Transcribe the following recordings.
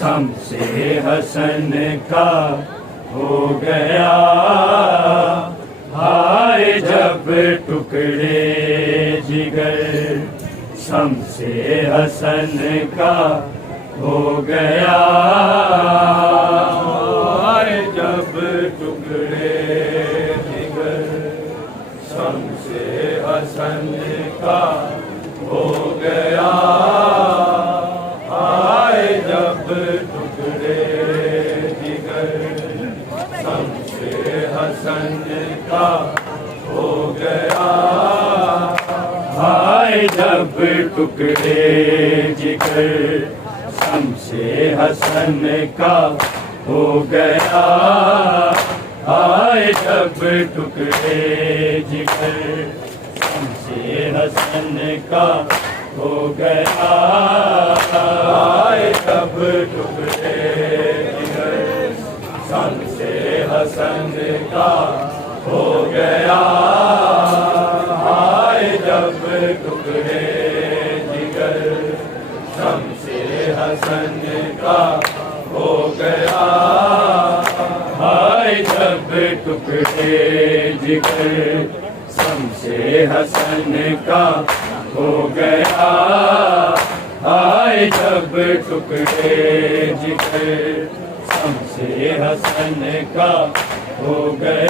شمس حسن کا ہو گیا ہائے جب ٹکڑے جگر، شمس حسن کا ہو گیا ہائے جب ٹکڑے جگر، شمس حسن کا ہو گیا ہائے جب ٹکڑے جگر، شمس حسن کا ہو گیا ہائے جب ٹکڑے جگر، شمس حسن کا ہو گیا ہائے جب ٹکڑے جگر، شمس حسن کا ہو گیا ہائے جب ٹکڑے جگر، شمس حسن کا ہو گیا ہائے جب ٹکڑے جگر، شمس حسن کا ہو گیا ہائے جب ٹکڑے جگر، شمس حسن کا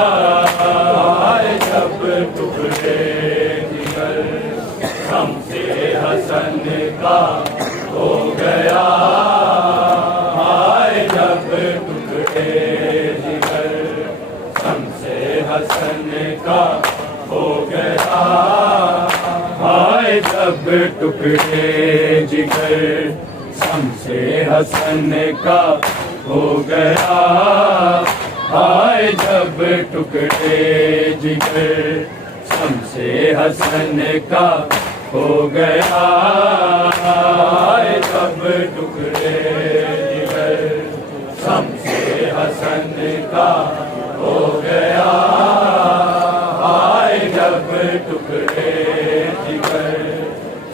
ہو گیا ہائے جب ٹکڑے جگر، شمس حسن کا ہو گیا ہائے جب ٹکڑے جگر، شمس حسن کا ہو گیا ہائے جب ٹکڑے جگر، شمس حسن کا ہو گیا ہائے جب ٹکڑے جگر، شمس حسن کا ہو گیا ہائے جب ٹکڑے جگر، شمس حسن کا ہو گیا ہائے جب ٹکڑے جگر، شمس حسن کا ہو گیا ہائے جب ٹکڑے جگر،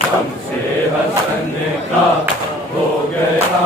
شمس حسن کا ہو گیا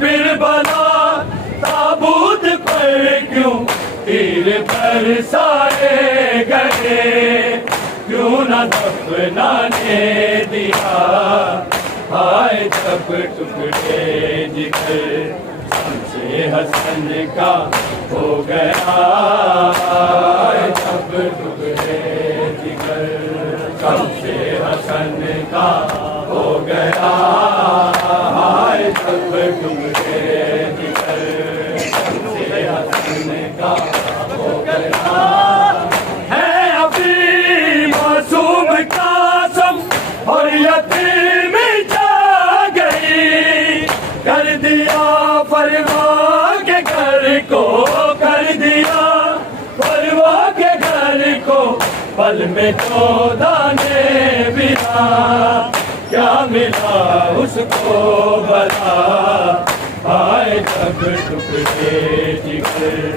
پھر بلا تابوت پر کیوں تیر برسائے گئے کیوں نہ دفنانے دیا ہائے جب ٹکڑے جگر شمس حسن کا ہو گیا ہائے جب ٹکڑے جگر شمس حسن کا ہو گیا ہائے جب ٹکڑے جگر شمس حسن کا ہو گیا ہے ابھی معصوم قاسم اور یتیم جا گئی کر دیا پرواہ کے گھر کو کر دیا پرواہ کے گھر کو پل میں تو دانے بنا کیا ملا اس کو بلا آئے جب ٹکڑے جگر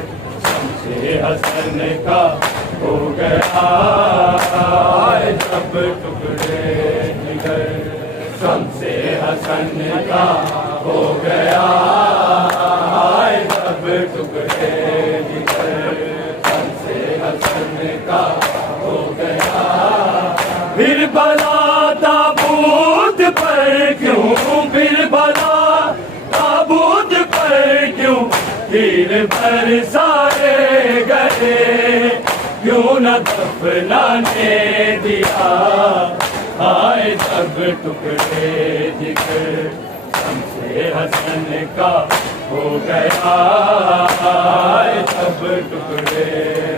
شمس حسن کا ہو گیا آئے جب ٹکڑے جگر شمس حسن کا ہو گیا آئے جب ٹکڑے جگر شمس حسن کا ہو گیا پھر بلا تابوت پر کیوں پھر بلا تابوت پر کیوں تیر برسائے گئے کیوں نہ دفنانے دیا آئے جب ٹکڑے جگر شمس حسن کا ہو گیا آئے جب ٹکڑے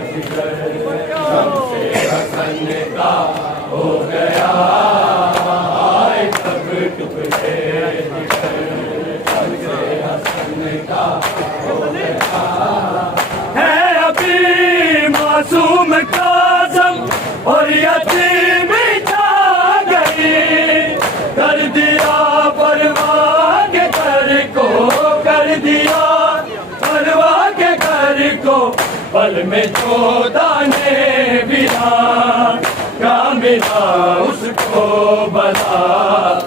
جگر شمس حسن کا ہو گیا آئے جب ٹکڑے جگر شمس حسن کا ہو گیا ہے ابھی معصوم قاسم اور یتیم جا گئی کر دیا پرواہ کے گھر کو کر دیا پرواہ کے گھر کو پل میں جو دانے بنا کیا ملا اس کو بلا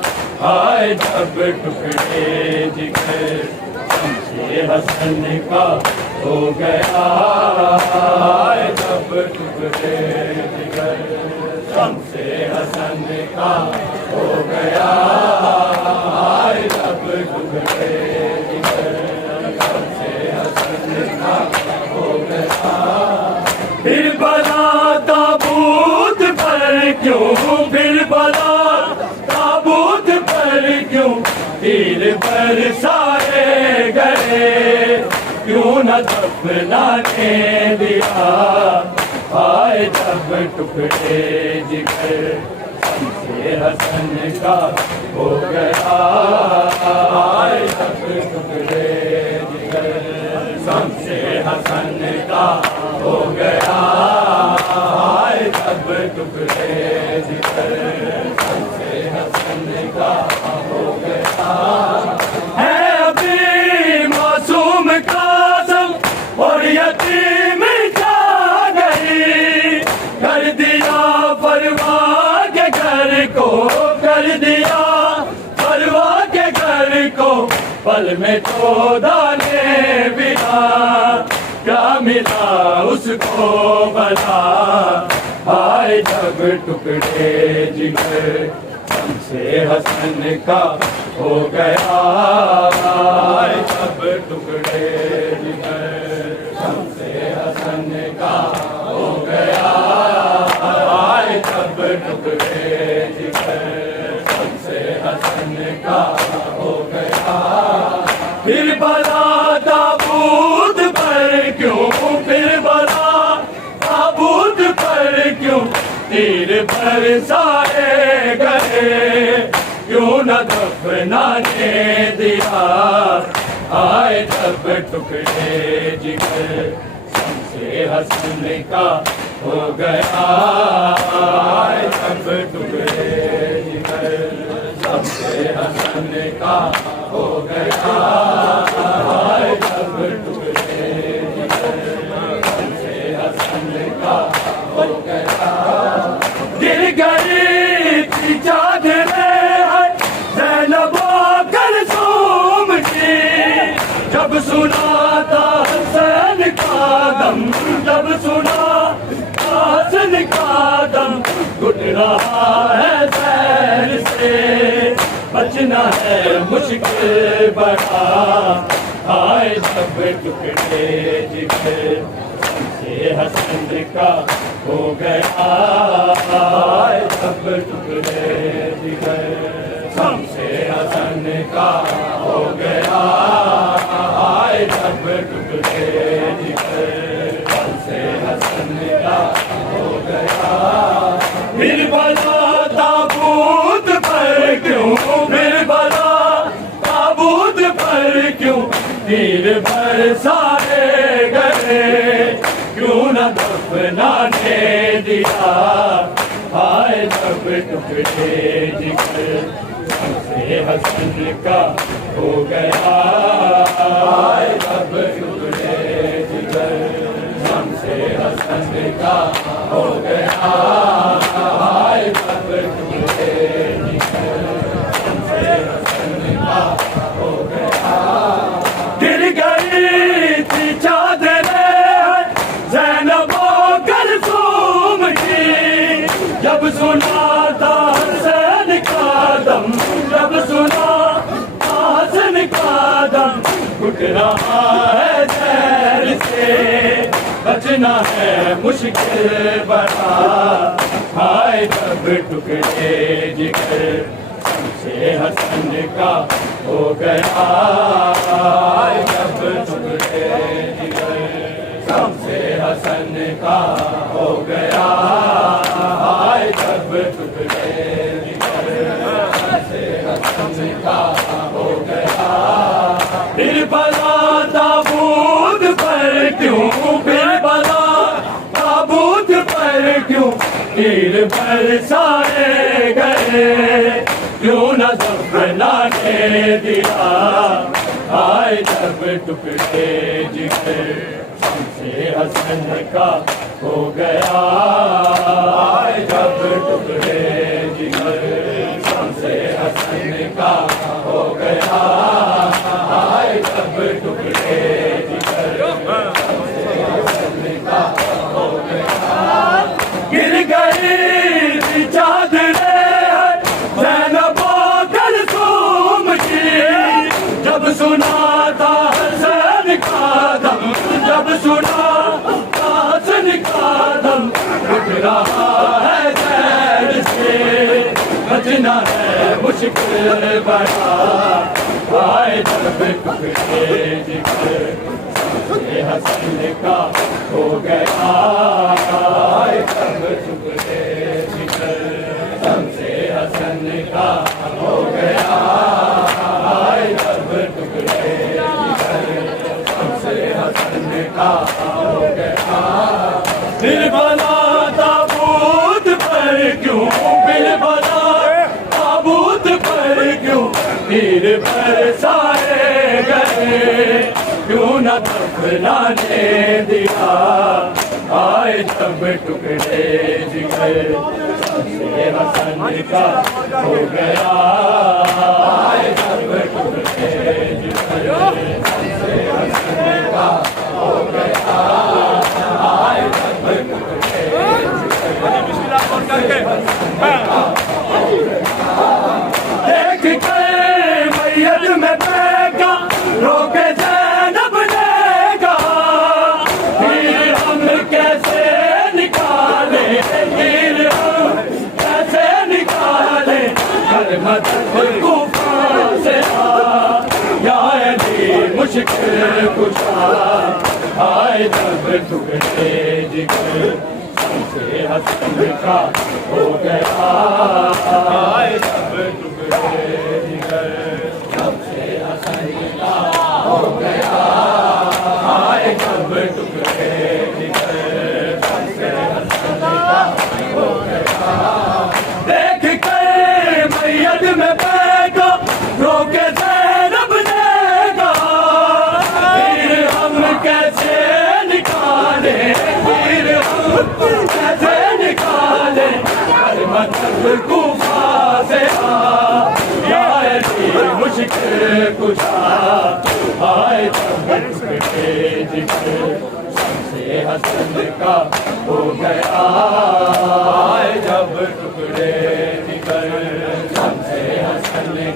آئے جب ٹکڑے جگر شمس حسن کا ہو گیا آئے جب ٹکڑے جگر شمس حسن کا ہو گیا آئے جب ٹکڑے جگر شمس حسن کا ہو گیا پھر بلا تابوت پر کیوں پھر بلا تابوت پر کیوں تیر برسائے گئے کیوں نہ دفنانے دیا آئے جب ٹکڑے جگر شمس حسن کا ہو گیا آئے جب ٹکڑے جگر شمس حسن کا ہو گیا آئے جب ٹکڑے جگر شمس حسن کا ہو گیا ہے ابھی معصوم قاسم اور یتیم جا گئی کر دیا پرواہ کے گھر کو کر دیا پرواہ کے گھر کو پل میں تو دانے بنا کیا ملا اس کو بلا آئے جب ٹکڑے جگر شمس حسن کا ہو گیا آئے جب ٹکڑے جگر شمس حسن کا ہو گیا آئے جب ٹکڑے جگر شمس حسن کا ہو گیا پھر بلا تابوت پر کیوں پھر بلا تابوت پر کیوں تیر برسائے گئے کیوں نہ دفنانے دیا آئے جب ٹکڑے جگر شمس حسن کا ہو گیا آئے جب ٹکڑے جگر شمس حسن کا ہو گیا آئے جب ٹکڑے جگر شمس حسن کا ہو گیا گر گئی تھی چادریں زینب و کلثوم بچنا ہے مشکل بڑا آئے جب ٹکڑے جگر سے حسن کا ہو گیا آئے جب ٹکڑے جگر ہم سے حسن کا ہو گیا آئے جب ٹکڑے جگر ہم سے حسن کا ہو گیا پھر بلا تابوت پر کیوں پھر بلا تابوت پر کیوں تیر برسائے گئے کیوں نہ دفنانے دیا آئے جب ٹکڑے جگر ہم سے حسن کا ہو گیا آئے جب ٹکڑے جگر ہم سے حسن کا ہو گیا آئے جب ٹکڑے جگر ہم سے حسن کا ہو گیا گر گئی تھی چادریں زینب و کلثوم کی جب سنا تھا حسین کا دم جب سنا حسن کا دم گھٹ رہا ہے زہر سے بچنا ہے مشکل بڑا آئے جب ٹکڑے جگر ہم سے حسن کا ہو گیا آئے جب ٹکڑے جگر ہم سے حسن کا ہو گیا آئے جب ٹکڑے جگر ہم سے حسن کا ہو گیا پھر بلا تابوت پر کیوں پھر بلا تابوت پر کیوں تیر برسائے گئے کیوں نہ دفنانے دیا آئے جب ٹکڑے جگر ہم سے حسن کا ہو گیا آئے جب ٹکڑے جگر ہم سے حسن کا ہو گیا آئے جب ٹکڑے جگر ہم سے حسن کا ہو گیا گر گئی تھی چادریں زینب و کلثوم کی جب سنا تھا حسین کا دم جب سنا حسن کا دم اٹھ رہا ہے زہر سے بچنا ہے مشکل بڑا آئے جب ٹکڑے جگر ہم سے حسن کا ہو گیا آئے جب ٹکڑے جگر ہم سے حسن کا ہو گیا آئے جب ٹکڑے جگر ہم سے حسن کا ہو گیا پھر بلا تابوت پر کیوں پھر بلا تابوت پر کیوں تیر برسائے گئے کیوں نہ دفنانے دیا آئے جب ٹکڑے جگر ہم سے حسن کا ہو گیا آئے جب ٹکڑے جگر ہم سے حسن کا ہو گیا آئے جب ٹکڑے دیکھ کے میت میں بیگا روکے زینب لے گا پھر ہم کیسے نکالے پھر ہم کیسے نکالے مدد کوفہ سے یا علی مشکل کشا آئے جب ٹکڑے جگر ہم سے حسن کا ہو گیا آئے جب ٹکڑے جگر ہم سے حسن کا ہو گیا آئے جب ٹکڑے جگر ہم سے حسن کا ہو گیا دیکھ کے میت میں بیٹھا روکے زینب دے گا پھر ہم کیسے نکالے پھر ہم کیسے نکالے مطلب کوفہ سے یا علی مشکل کشا آئے جب ٹکڑے جگر ہم سے حسن کا ہو گیا آئے جب ٹکڑے جگر ہم سے حسن